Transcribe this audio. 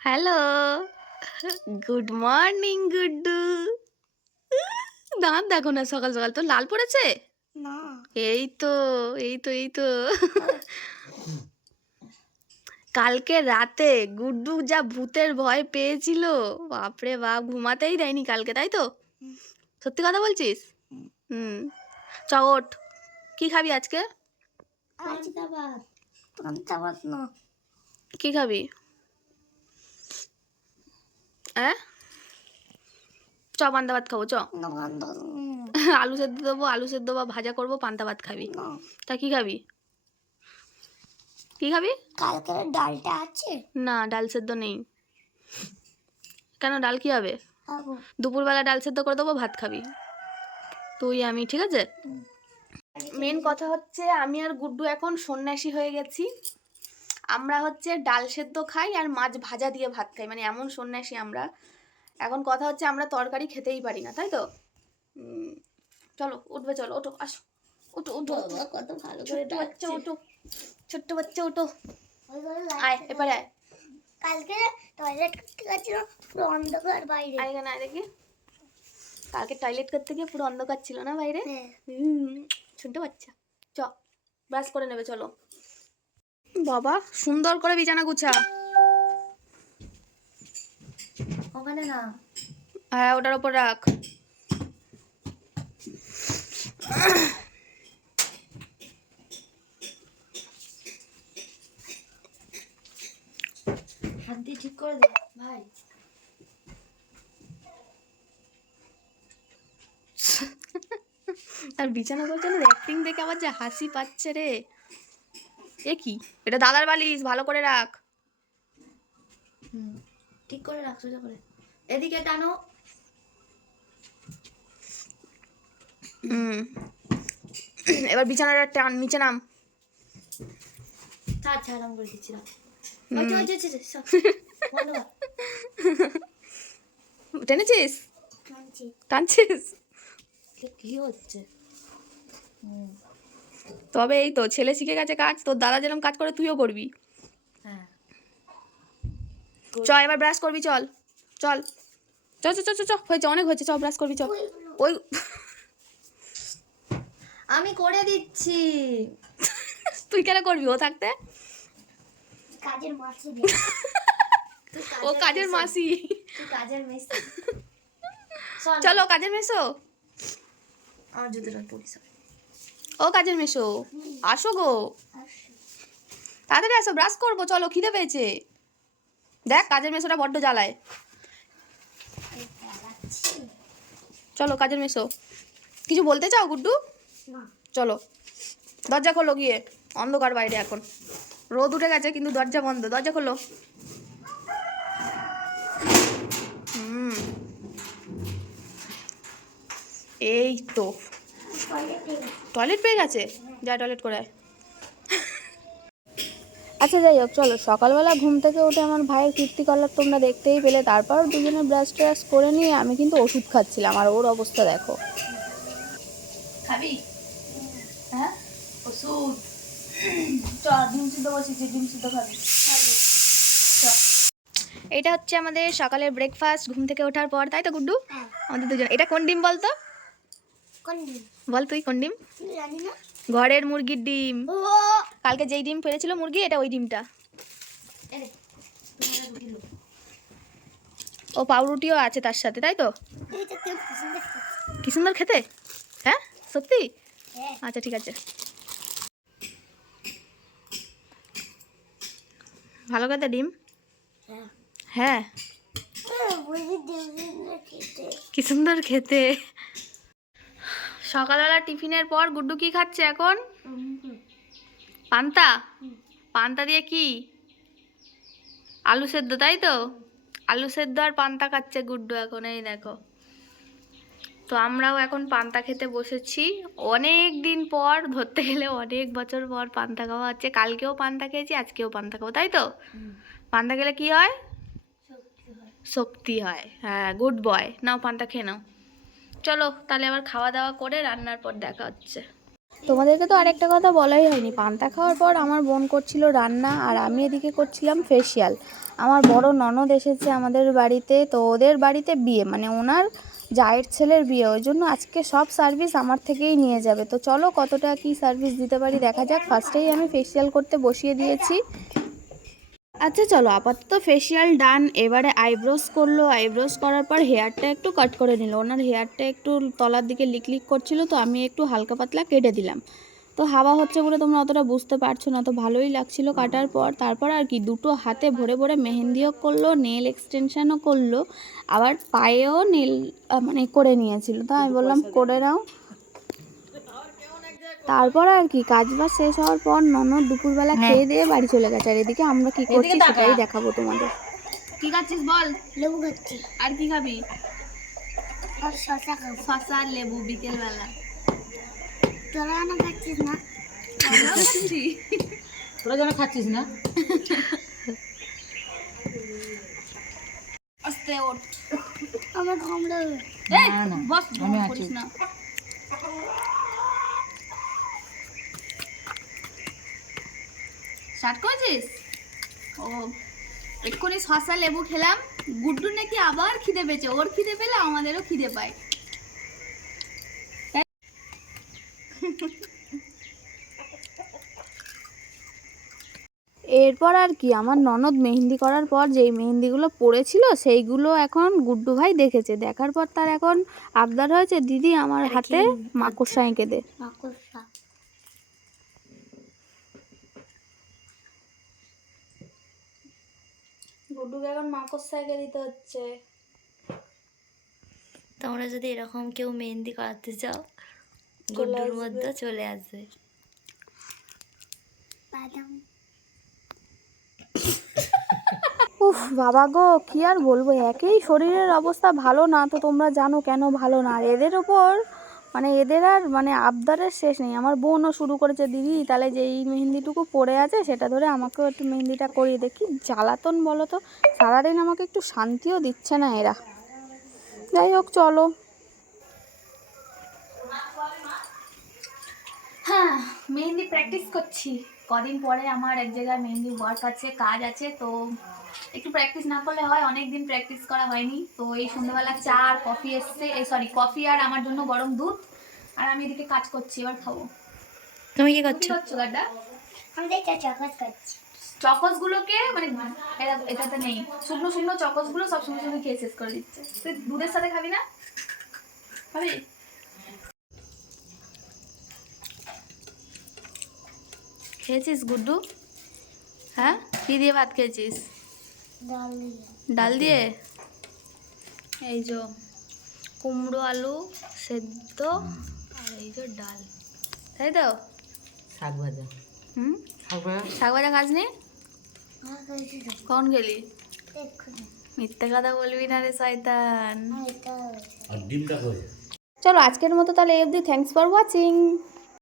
Hello good morning Guddu দাঁত দেখো না সকাল সকাল। তো লাল পড়েছে? না। এই তো এই তো এই তো। কালকে রাতে গুড্ডু যা ভূতের ভয় পেয়েছিল বাপরে বাপ ঘুমাতেই দেয়নি কালকে তাই তো। সত্যি কথা বলছিস? হুম। হুম। চ ওঠ। কি খাবি আজকে? কি খাবি? হ্যাঁ চ পান্তা ভাত খাব চ। আলু সেদ্ধ দেবো আলু সেদ্ধ বা ভাজা করব পান্তা ভাত খাবি। তা কি খাবি? কি খাবি? কালকের ডালটা আছে? না ডাল সেদ্ধ নেই। কেন ডাল কি হবে? দুপুরবেলা ডাল সেদ্ধ করে দেবো ভাত খাবি। তুই আমি ঠিক আছে? মেন কথা হচ্ছে আমি আর গুড্ডু এখন সন্ন্যাসী হয়ে গেছি। আমরা হচ্ছে ডাল সেদ্ধ খাই আর মাছ ভাজা দিয়ে ভাত খাই। মানে এমন সন্ন্যাসী আমরা। এখন কথা হচ্ছে আমরা তরকারি খেতেই পারি না তাই তো? চলো উঠবে চলো ওটো আসো। ওটো ওটো কত ভালো করে ছোট্ট বাচ্চা ওটো ছোট্ট বাচ্চা ওটো আয় এবারে আয়। কালকে টয়লেট করতে পুরো অন্ধকার বাইরে। আয় আয় দেখি। কালকে টয়লেট করতে গিয়ে পুরো অন্ধকার ছিল না বাইরে? হ্যাঁ। হুম, ছোট্ট বাচ্চা। চ ব্রাশ করে নেবে চলো। বাবা সুন্দর করে বিছানা গুছা। ওখানে না। হ্যাঁ ওটার ওপর রাখ। হাত দিয়ে ঠিক করে দে ভাই। আর বিছানা করছে না অ্যাক্টিং দেখে আবার যে হাসি পাচ্ছে রে। এ কি? এটা দাদার বালিশ ভালো করে রাখ। ঠিক করে রাখ সোজা করে। এদিকে টানো। হুম। এবার বিছানাটা টান নিচে নাম। ছাড় ছাড় আমি দিচ্ছিলাম হুম। আচ্ছা আচ্ছা আচ্ছা বলো টেনেছিস? টানছিস? কি হচ্ছে? হুম। তবে এই তো ছেলে শিখে গেছে কাজ তোর দাদা যেরকম কাজ করে তুইও করবি। হ্যাঁ। চ এবার ব্রাশ করবি চল চল। চ চ চ চ হয়েছে অনেক হয়েছে চ ব্রাশ করবি চ ওই আমি করে দিচ্ছি। তুই কেন করবি ও থাকতে? কাজের মাসি ও কাজের মাসি। কাজের মেসি। চলো কাজের মেশো আমার জুতোটা পরিস। ও কাজের মেশো আসো গো। তাড়াতাড়ি আসো ব্রাশ করব চলো খিদে পেয়েছে। দেখ কাজের মেশোটা বড্ড জ্বালায়। চলো কাজের মেশো। কিছু বলতে চাও গুড্ডু? চলো দরজা খোলো গিয়ে। অন্ধকার বাইরে এখন। রোদ উঠে গেছে কিন্তু দরজা বন্ধ। দরজা খোলো। হুম। এই তো। টয়লেট পেয়ে গেছে যা টয়লেট করে আচ্ছা যাই হোক চলো। সকালবেলা ঘুম থেকে উঠে আমার ভাইয়ের কীর্তিকলাপ তোমরা দেখতেই পেলে। তারপর দুজনে ব্রাশ ট্রাশ করে নিয়ে আমি কিন্তু ওষুধ খাচ্ছিলাম। আর ওর অবস্থা দেখো। খাবি? হ্যাঁ? ওষুধ। চ ডিম সিদ্ধ বসেছি ডিম সিদ্ধ খাবি। এটা হচ্ছে আমাদের সকালের ব্রেকফাস্ট ঘুম থেকে ওঠার পর তাই তো গুড্ডু? আমাদের দুজন। এটা কোন ডিম বলতো? বল তুই কোন ডিম ঘরের মুরগির ডিম। ও। কালকে যেই ডিম পেরেছিল মুরগি এটা ওই ডিমটা। ও পাউরুটিও আছে তার সাথে তাই তো? কি সুন্দর খেতে। হ্যাঁ? সত্যি? হ্যাঁ। আচ্ছা ঠিক আছে। ভালো কথা ডিম? হ্যাঁ। হ্যাঁ। খেতে। কি সুন্দর খেতে। সকালবেলা টিফিনের পর গুড্ডু কি খাচ্ছে এখন? পান্তা। পান্তা? দিয়ে কি? আলু সেদ্ধ তাই তো? আলু সেদ্ধ আর পান্তা খাচ্ছে গুড্ডু এখন এই দেখো। তো আমরাও এখন পান্তা খেতে বসেছি। অনেক দিন পর ধরতে গেলে অনেক বছর পর পান্তা খাওয়া হচ্ছে। কালকেও পান্তা খেয়েছি আজকেও পান্তা খাব তাই তো? পান্তা খেলে কি হয়। শক্তি হয় হ্যাঁ গুড বয়। নাও পান্তা খেয়ে নাও। চলো তাহলে আবার খাওয়া দাওয়া করে রান্নার পর দেখা হচ্ছে। তোমাদেরকে তো আরেকটা কথা বলাই হয়নি। পান্তা খাওয়ার পর আমার বোন করছিল রান্না আর আমি এদিকে করছিলাম ফেসিয়াল আমার বড় ননদ এসেছে আমাদের বাড়িতে, তো ওদের বাড়িতে বিয়ে মানে ওনার জায়ের ছেলের বিয়ে, ওই জন্য আজকে সব সার্ভিস আমার থেকেই নিয়ে যাবে। তো চলো কতটা কি সার্ভিস দিতে পারি দেখা যাক। ফার্স্টেই আমি ফেসিয়াল করতে বসিয়ে দিয়েছি। আচ্ছা চলো আপাতত ফেসিয়াল ডান এবারে আইব্রোস করল। আইব্রোস করার পর হেয়ারটা একটু কাট করে নিল। ওনার হেয়ারটা একটু তলার দিকে লিকলিক করছিল তো আমি একটু হালকা পাতলা কেটে দিলাম। তো হাওয়া হচ্ছে বলে তোমরা অতটা বুঝতে পারছ না তো ভালোই লাগছিল কাটার পর। তারপর আর কি দুটো হাতে ভরে ভরে মেহেন্দিও করল নেল এক্সটেনশানও করল আবার পায়েও নেল মানে করে নিয়েছিল। তো আমি বললাম করে নাও। তারপর আর কি কাজ বাজ শেষ হওয়ার পর ননদ দুপুরবেলা খেয়ে দিয়ে বাড়ি চলে গেছে। আর এদিকে আমরা কি করছি সেটাই দেখাবো তোমাদের। কি খাচ্ছিস বল? লেবু খাচ্ছি। আর কি খাবি? আর শশা খাব। শসা আর লেবু বিকেল বেলা তোরা না খাচ্ছিস না? তোরা যেন খাচ্ছিস না? আস্তে ওঠ। আমার ঘুম এই, না, না, বস আমি আছি। করিস না। স্টার্ট করেছিস? ও এক্ষুনি শসা লেবু খেলাম। গুড্ডু নাকি আবার খিদে পেয়েছে। ওর খিদে পেলে আমাদেরও খিদে পায়। এরপর আর কি আমার ননদ মেহেন্দি করার পর যেই মেহেন্দিগুলো পড়েছিল সেইগুলো এখন গুড্ডু ভাই দেখেছে। দেখার পর তার এখন আবদার হয়েছে দিদি আমার হাতে মাকড়সা এঁকে দে। মাকড়সা। গুড্ডুকে এখন মাকড়সা এঁকে দিতে হচ্ছে। তোমরা যদি এরকম কেউ মেহেন্দি করাতে চাও গুড্ডুর মধ্যে চলে আসবে। বাদাম। উফ বাবা গো কি আর বলব? একেই শরীরের অবস্থা ভালো না তো তোমরা জানো কেন ভালো না। আর এদের ওপর মানে এদের আর মানে আবদারের শেষ নেই। আমার বোনও শুরু করেছে দিদি, তাহলে যেই মেহেন্দিটুকু পড়ে আছে সেটা ধরে আমাকেও একটু মেহেন্দিটা করিয়ে দেখি জ্বালাতন বলো তো? সারাদিন আমাকে একটু শান্তিও দিচ্ছে না এরা। যাই হোক, চলো। হ্যাঁ মেহেন্দি প্র্যাকটিস করছি। কদিন পরে আমার এক জায়গায় মেহেন্দি ওয়ার্ক আছে, কাজ আছে, তো একটু প্র্যাকটিস না করলে হয় অনেক দিন প্র্যাকটিস করা হয়নি। তো এই সন্ধ্যাবেলা চা আর কফি এসছে এই সরি কফি আর আমার জন্য গরম দুধ। আর আমি এদিকে কাজ করছি এবার খাব। তুমি কি করছ? করছ গাড্ডা? আমি দেখছি চকস খাচ্ছি। চকসগুলোকে মানে এটাতে নেই। শুকনো শুকনো চকসগুলো সব সময় সময় খেয়ে শেষ করে দিচ্ছে। তুই দুধের সাথে খাবি না? খাবি? খেয়েছিস গুড্ডু? হ্যাঁ? কি দিয়ে ভাত খেয়েছিস? ডাল দিয়ে। ডাল দিয়ে? এই যে কুমড়ো আলু সেদ্ধ আর এই যে ডাল। তাই তো? শাক ভাজা। হুম? শাক ভাজা? শাক ভাজা খাস নি? আমার কখন গেলি মিথ্যে কথা বলবি না রে শয়তান। এটা চলো আজকের মতো তাহলে এই অবধি। Thanks for watching